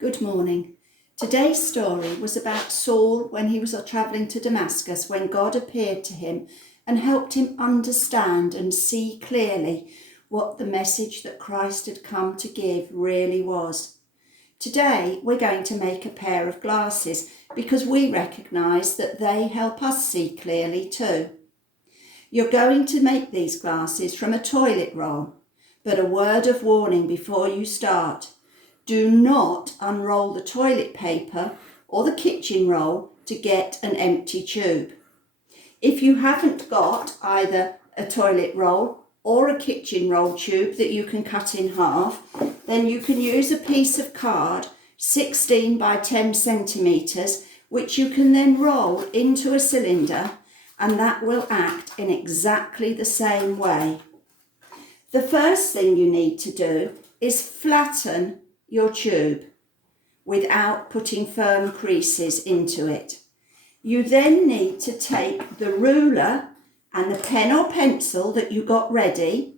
Good morning. Today's story was about Saul when he was travelling to Damascus, when God appeared to him and helped him understand and see clearly what the message that Christ had come to give really was. Today we're going to make a pair of glasses because we recognise that they help us see clearly too. You're going to make these glasses from a toilet roll, but a word of warning before you start. Do not unroll the toilet paper or the kitchen roll to get an empty tube. If you haven't got either a toilet roll or a kitchen roll tube that you can cut in half, then you can use a piece of card 16 by 10 centimetres, which you can then roll into a cylinder, and that will act in exactly the same way. The first thing you need to do is flatten your tube without putting firm creases into it. You then need to take the ruler and the pen or pencil that you got ready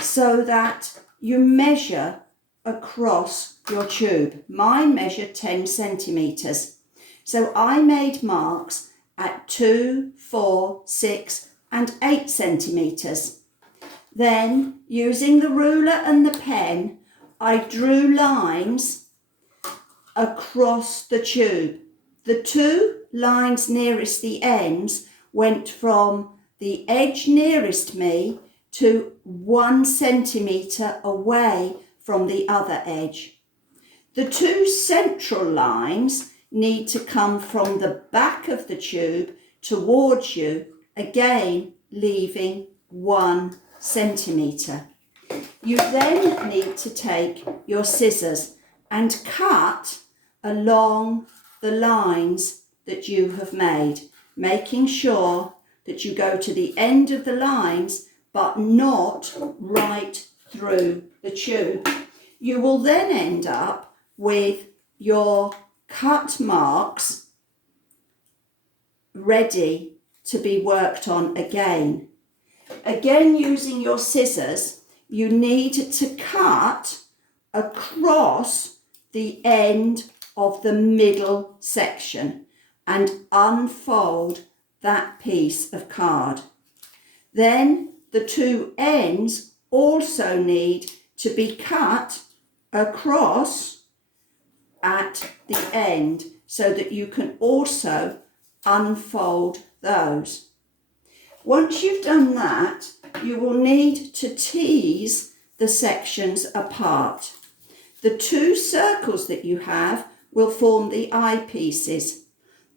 so that you measure across your tube. Mine measured 10 centimetres. So I made marks at 2, 4, 6 and 8 centimetres. Then, using the ruler and the pen, I drew lines across the tube. The two lines nearest the ends went from the edge nearest me to 1 centimetre away from the other edge. The two central lines need to come from the back of the tube towards you, again leaving 1 centimetre. You then need to take your scissors and cut along the lines that you have made, making sure that you go to the end of the lines but not right through the tube. You will then end up with your cut marks ready to be worked on again. Again, using your scissors, you need to cut across the end of the middle section and unfold that piece of card. Then the two ends also need to be cut across at the end so that you can also unfold those. Once you've done that, you will need to tease the sections apart. The two circles that you have will form the eyepieces.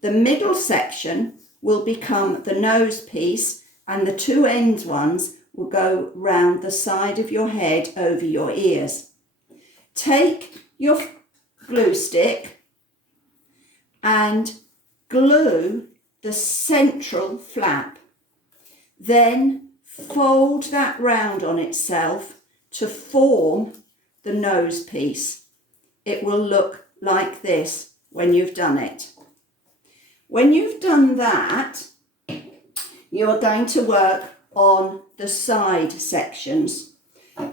The middle section will become the nose piece, and the two end ones will go round the side of your head over your ears. Take your glue stick and glue the central flap. Then fold that round on itself to form the nose piece. It will look like this when you've done it. When you've done that, you are going to work on the side sections.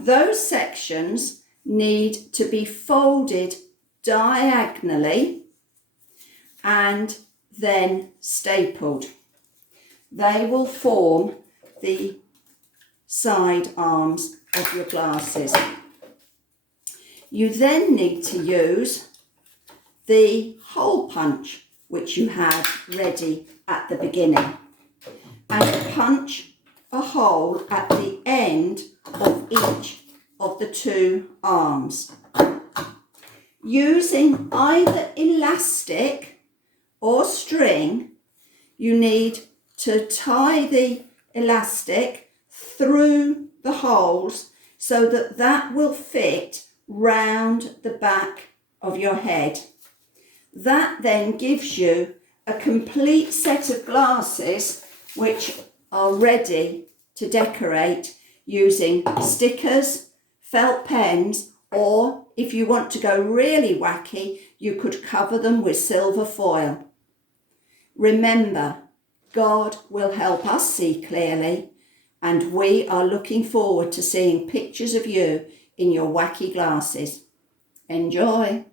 Those sections need to be folded diagonally and then stapled. They will form the side arms of your glasses. You then need to use the hole punch which you had ready at the beginning and punch a hole at the end of each of the two arms. Using either elastic or string, you need to tie the elastic through the holes so that that will fit round the back of your head. That then gives you a complete set of glasses which are ready to decorate using stickers, felt pens, or if you want to go really wacky, you could cover them with silver foil. Remember, God will help us see clearly, and we are looking forward to seeing pictures of you in your wacky glasses. Enjoy!